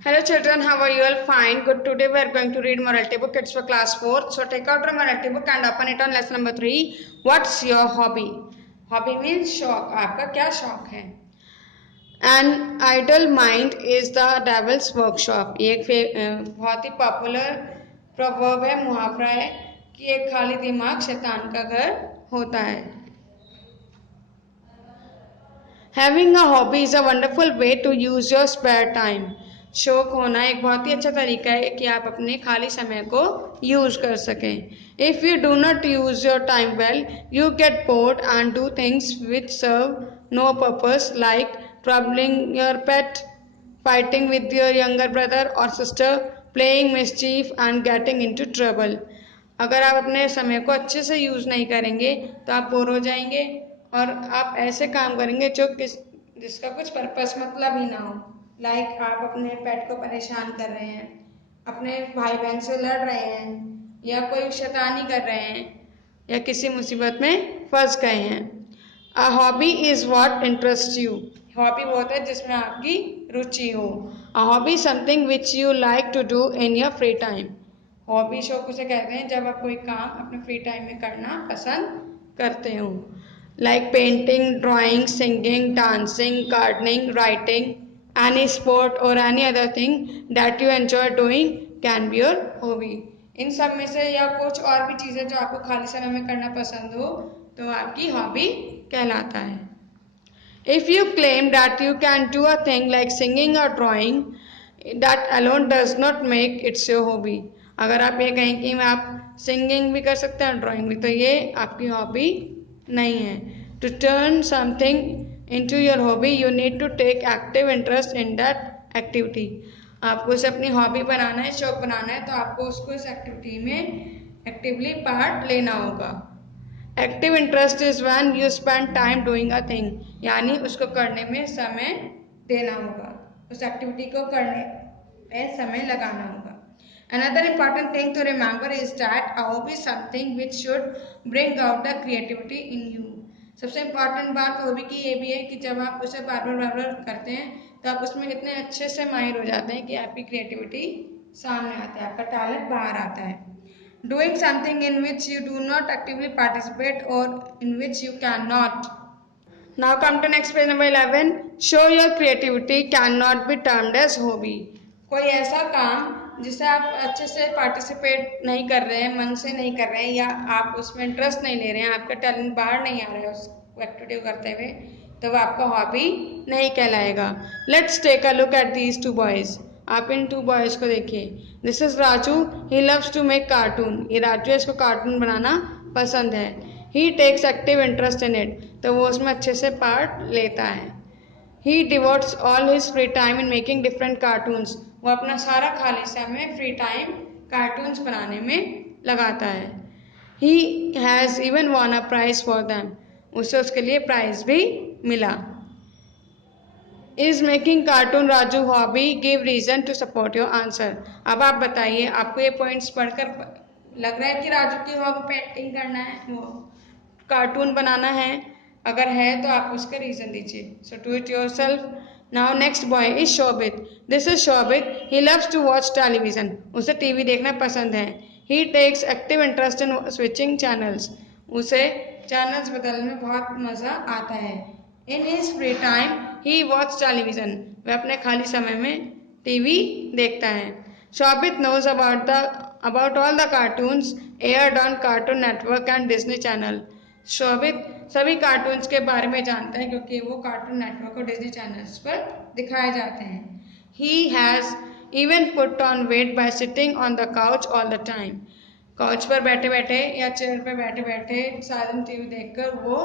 Hello children, how are you all? Fine, good. Today we are going to read morality book. It's for class 4. So take out your morality book and open it on lesson number 3. What's your hobby? Hobby means शौक. आपका क्या शौक है? An idle mind is the devil's workshop. ये एक बहुत ही popular proverb है, मुहावरा है कि एक खाली दिमाग शैतान का घर होता है. Having a hobby is a wonderful way to use your spare time. शौक होना एक बहुत ही अच्छा तरीका है कि आप अपने खाली समय को यूज कर सकें. If you do not use your time well, you get bored and do things which serve no purpose, like troubling your pet, fighting with your younger brother or sister, playing mischief and getting into trouble. अगर आप अपने समय को अच्छे से use नहीं करेंगे तो आप बोर हो जाएंगे और आप ऐसे काम करेंगे जिसका कुछ पर्पस मतलब ही ना हो. लाइक आप अपने पेट को परेशान कर रहे हैं, अपने भाई बहन से लड़ रहे हैं, या कोई शैतानी कर रहे हैं, या किसी मुसीबत में फंस गए हैं. A hobby is what interest you. Hobby वो होता है जिसमें आपकी रुचि हो. A hobby something which you like to do in your free time. Hobby शौक उसे कहते हैं जब आप कोई काम अपने फ्री टाइम में करना पसंद करते हो. Like painting, drawing, singing, dancing, gardening, writing, any sport or any other thing that you enjoy doing can be your hobby. इन सब में से या कुछ और भी चीज़ें जो आपको खाली समय में करना पसंद हो तो आपकी हॉबी कहलाता है. If you claim that you can do a thing like singing or drawing, that alone does not make it your hobby. अगर आप ये कहें कि आप सिंगिंग भी कर सकते हैं और ड्राइंग भी, तो ये आपकी हॉबी नहीं है. To turn something into your hobby, you need to take active interest in that activity. आपको इसे अपनी हॉबी बनाना है, शौक बनाना है, तो आपको उसको इस एक्टिविटी में एक्टिवली पार्ट लेना होगा. Active interest is when you spend time doing a thing. यानी उसको करने में समय देना होगा, उस एक्टिविटी को करने में समय लगाना होगा. Another important thing to remember is that a hobby is something which should bring out the creativity in you. सबसे इम्पॉर्टेंट बात हॉबी की ये भी है कि जब आप उसे बार बार करते हैं तो आप उसमें इतने अच्छे से माहिर हो जाते हैं कि आपकी क्रिएटिविटी सामने आता है, आपका टैलेंट बाहर आता है. Doing something in which you do not actively participate or in which you cannot. Now come to next page number 11. Show your creativity cannot be termed as hobby. कोई ऐसा काम जिसे आप अच्छे से पार्टिसिपेट नहीं कर रहे हैं, मन से नहीं कर रहे हैं, या आप उसमें इंटरेस्ट नहीं ले रहे हैं, आपका टैलेंट बाहर नहीं आ रहा है उस एक्टिविटी को करते हुए, तो वो आपका हॉबी नहीं कहलाएगा. Let's take a look at these two boys. आप इन टू बॉयज को देखिए. This is Raju. He loves to make cartoon. ये राजू है, इसको कार्टून बनाना पसंद है. He takes active interest in it. तो वो उसमें अच्छे से पार्ट लेता है. He devotes all his free time in making different cartoons. वो अपना सारा खाली समय फ्री टाइम कार्टून्स बनाने में लगाता है. He has even won a prize for them. उसे उसके लिए प्राइज भी मिला. Is making cartoon Raju hobby? Give reason to support your answer. अब आप बताइए, आपको ये पॉइंट्स पढ़कर लग रहा है कि राजू की हॉबी पेंटिंग करना है, वो कार्टून बनाना है. अगर है तो आप उसके रीजन दीजिए. So do it yourself. Now next boy is Shobhit. This is Shobhit. He loves to watch television. उसे टीवी देखना पसंद है. He takes active interest in switching channels. उसे चैनल्स बदलने में बहुत मजा आता है. In his free time he watch television. वह अपने खाली समय में टीवी देखता है. Shobhit knows about all the cartoons aired on Cartoon Network and Disney Channel. शोभित सभी कार्टून्स के बारे में जानता है क्योंकि वो कार्टून नेटवर्क और डिज्नी चैनल्स पर दिखाए जाते हैं. He has even put on weight by sitting on the couch all the time. Couch पर बैठे बैठे या चेयर पर बैठे बैठे सारा दिन टीवी देखकर वो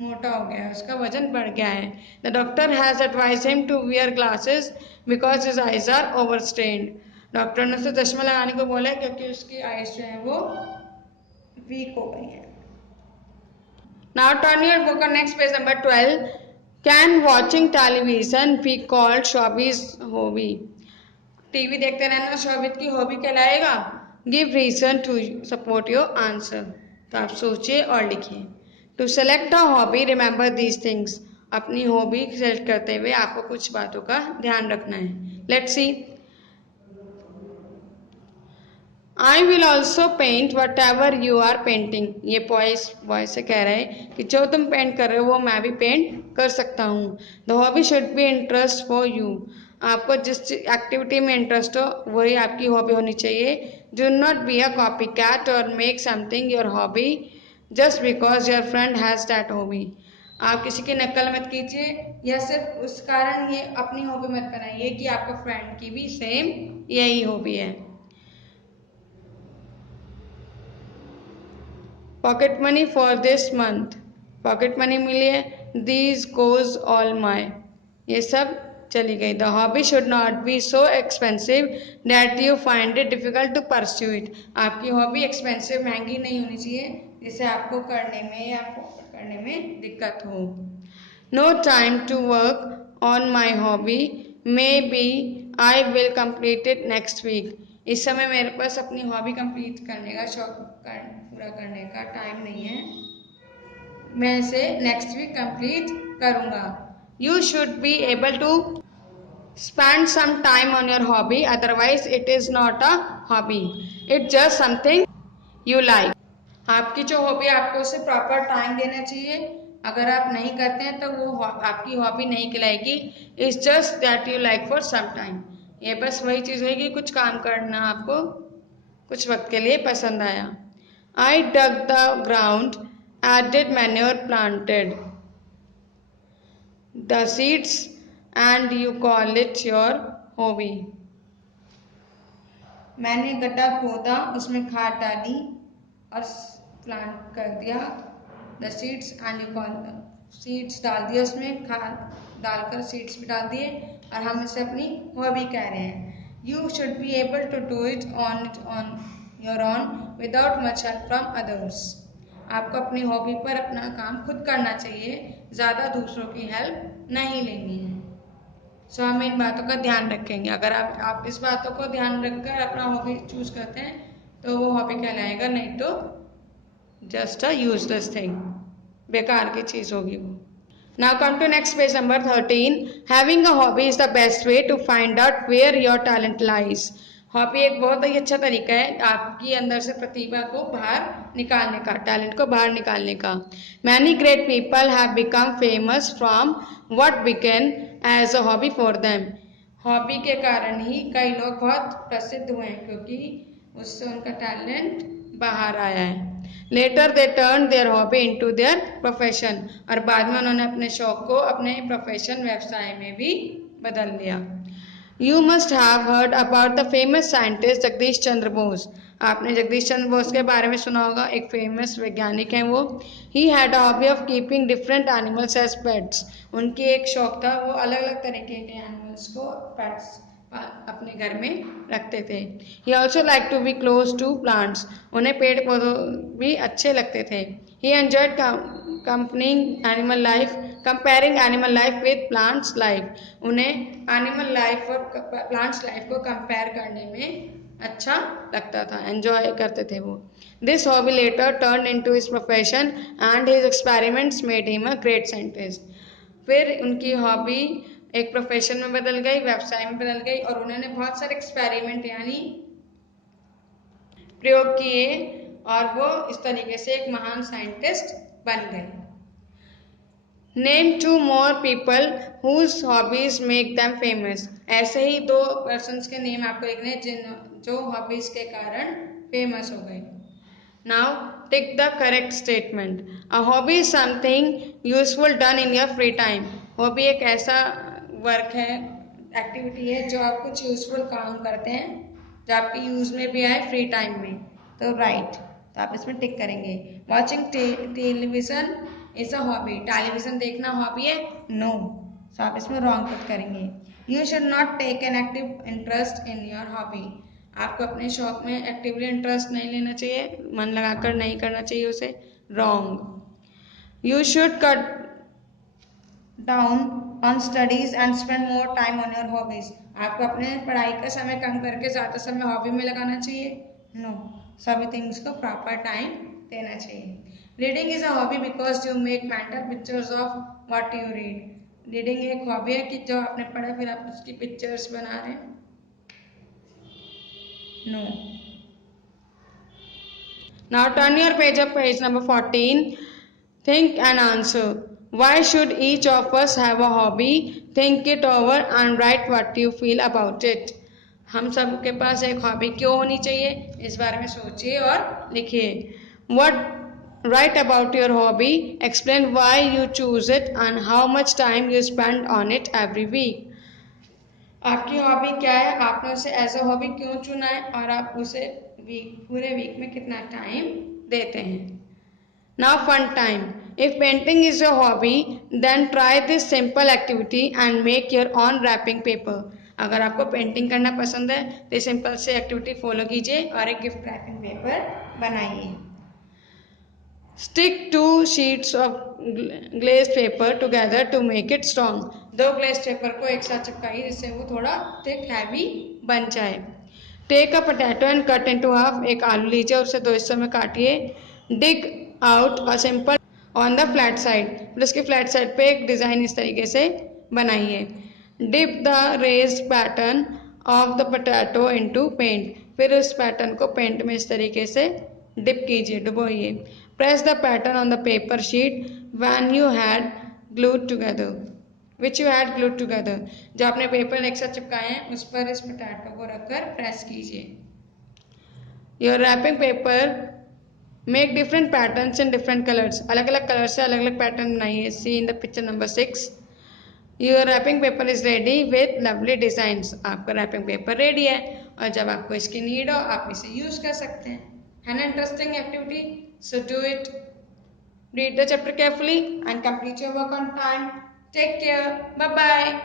मोटा हो गया है, उसका वजन बढ़ गया है. The doctor has advised him to wear glasses because his eyes are over strained. Doctor ने उसे चश्मा लगाने को बोला है क्योंकि उसकी आइज जो है वो वीक हो गई है. Now turn your book on next page number 12. Can watching television be called Shobit's hobby? TV देखते रहना शोभित की हॉबी कहलाएगा? Give reason to support your answer. तो आप सोचिए और लिखिए. To select a hobby, remember these things. अपनी हॉबी सेलेक्ट करते हुए आपको कुछ बातों का ध्यान रखना है। Let's see. I will also paint whatever you are painting. ये बॉय से कह रहे हैं कि जो तुम पेंट कर रहे हो वो मैं भी पेंट कर सकता हूँ। The hobby should be interest for you. आपको जिस एक्टिविटी में इंटरेस्ट हो वही आपकी हॉबी होनी चाहिए। Do not be a copy cat or make something your hobby just because your friend has that hobby. आप किसी की नकल मत कीजिए या सिर्फ उस कारण ये अपनी हॉबी मत बनाइए कि आपके फ्रेंड की भी सेम यही हॉबी है। Pocket money for this month. Pocket money मिली है। These goes all my. ये सब चली गई। The hobby should not be so expensive that you find it difficult to pursue it. आपकी हॉबी एक्सपेंसिव महंगी नहीं होनी चाहिए जिसे आपको करने में या करने में दिक्कत हो। No time to work on my hobby maybe I will complete it next week. इस समय मेरे पास अपनी हॉबी कंप्लीट करने का पूरा करने का टाइम नहीं है, मैं इसे नेक्स्ट वीक कंप्लीट करूँगा। You should be able to spend some time on your hobby otherwise it is not a hobby, it just something you like. आपकी जो हॉबी आपको उसे प्रॉपर टाइम देना चाहिए। अगर आप नहीं करते हैं तो वो आपकी हॉबी नहीं कहलाएगी। It's just that you like for some time. ये बस वही चीज़ होगी, कुछ काम करना आपको कुछ वक्त के लिए पसंद आया। I dug the ground, added manure, planted the seeds and you call it your hobby. मैंने गड्ढा खोदा, उसमें खाद डाली और प्लांट कर दिया। The seeds and you call, seeds डाल दिए, उसमें खाद डालकर सीड्स भी डाल दिए और हम इसे अपनी हॉबी कह रहे हैं। You should be able to do it on your own without much help from others. आपको अपनी हॉबी पर अपना काम खुद करना चाहिए, ज़्यादा दूसरों की हेल्प नहीं लेनी है। सो हम इन बातों का ध्यान रखेंगे। अगर आप इस बातों को ध्यान रखकर अपना हॉबी चूज करते हैं तो वो हॉबी कहलाएगा, नहीं तो जस्ट अ यूजलेस थिंग, बेकार की चीज़ होगी वो। Now come to next page number 13. Having a hobby is the best way to find out where your talent lies. Hobby एक बहुत ही अच्छा तरीका है आपकी अंदर से प्रतिभा को बाहर निकालने का, टैलेंट को बाहर निकालने का। Many great people have become famous from what began as a hobby for them. Hobby के कारण ही कई लोग बहुत प्रसिद्ध हुए हैं क्योंकि उससे उनका टैलेंट बाहर आया है। Later they turn their hobby into their profession. और बाद में उन्होंने अपने शौक को अपने प्रोफेशन व्यवसाय में भी बदल लिया। You must have heard about the famous scientist Jagdish Chandra Bose. आपने जगदीश चंद्र बोस के बारे में सुना होगा, एक फेमस वैज्ञानिक हैं वो। He had a hobby of keeping different animals as pets. उनकी एक शौक था, वो अलग अलग तरीके के एनिमल्स को पेट्स अपने घर में रखते थे। He also like to be close to plants. उन्हें पेड़ पौधों भी अच्छे लगते थे। He enjoyed companying animal life, comparing animal life with plants life. उन्हें एनिमल लाइफ और प्लांट्स लाइफ को कंपेयर करने में अच्छा लगता था, एंजॉय करते थे वो। This hobby later turn into his profession and his experiments made him a great scientist. फिर उनकी हॉबी एक प्रोफेशन में बदल गई, व्यवसाय में बदल गई और उन्होंने बहुत सारे एक्सपेरिमेंट यानी प्रयोग किए और वो इस तरीके से एक महान साइंटिस्ट बन गए। Name two more people whose hobbies make them famous. ऐसे ही 2 पर्सन्स के नेम आपको लिखने जो हॉबीज के कारण फेमस हो गए। Now tick the correct statement. A hobby is something useful done in your free time. Hobby एक ऐसा वर्क है, एक्टिविटी है जो आप कुछ यूजफुल काम करते हैं जो आपके यूज में भी आए फ्री टाइम में, तो राइट, तो आप इसमें टिक करेंगे। Watching television is a hobby. Television देखना हॉबी है? नो, तो आप इसमें रॉन्ग टिक करेंगे। You should not take an active interest in your hobby. आपको अपने शौक में एक्टिवली इंटरेस्ट नहीं लेना चाहिए, मन लगाकर नहीं करना चाहिए उसे, wrong. You should cut down on studies and spend more time on your hobbies. आपको अपने पढ़ाई का समय कम करके ज़्यादा समय हॉबी में लगाना चाहिए? नो, सभी थिंग्स को प्रॉपर टाइम देना चाहिए। Reading is a hobby because you make mental pictures of what you read. Reading एक हॉबी है कि जो आपने पढ़ा फिर आप उसकी पिक्चर्स बना रहे हैं। No. Now turn your page up, page number 14. Think and answer. Why should each of us have a hobby? Think it over and write what you feel about it. हम सब के पास एक हॉबी क्यों होनी चाहिए, इस बारे में सोचिए और लिखिए। What write about your hobby? Explain why you choose it and how much time you spend on it every week. आपकी हॉबी क्या है, आपने उसे एज अ हॉबी क्यों चुना है और आप उसे पूरे वीक में कितना टाइम देते हैं। Now fun time. If painting is your hobby then try this simple activity and make your own wrapping paper. अगर आपको पेंटिंग करना पसंद है तो सिंपल से एक्टिविटी फॉलो कीजिए और एक गिफ्ट रैपिंग पेपर बनाइए। Stick two sheets of glazed paper together to make it strong. दो glazed paper को एक साथ चिपकाइए जिससे वो थोड़ा thick heavy बन जाए। Take a potato and cut into half. एक आलू लीजिए और उसे दो हिस्सों में काटिए। Dig out a simple on the flat side. फिर उसकी flat side पे एक डिजाइन इस तरीके से बनाइए। Dip the raised pattern of the potato into paint. फिर उस पैटर्न को पेंट में इस तरीके से डिप कीजिए, डुबोइए। Press the pattern on the paper sheet when you had glued together, which you had glued together. जो आपने पेपर एक साथ चिपकाए हैं उस पर इस पोटैटो को रखकर प्रेस कीजिए। Your wrapping paper make different patterns in different colors. अलग अलग कलर से अलग अलग पैटर्न बनाइए। See in the picture number 6. Your wrapping paper is ready with lovely designs. आपका wrapping paper ready है और जब आपको इसकी नीड हो आप इसे यूज कर सकते हैं। An interesting activity, so do it. Read the chapter carefully and complete your work on time. Take care. Bye bye.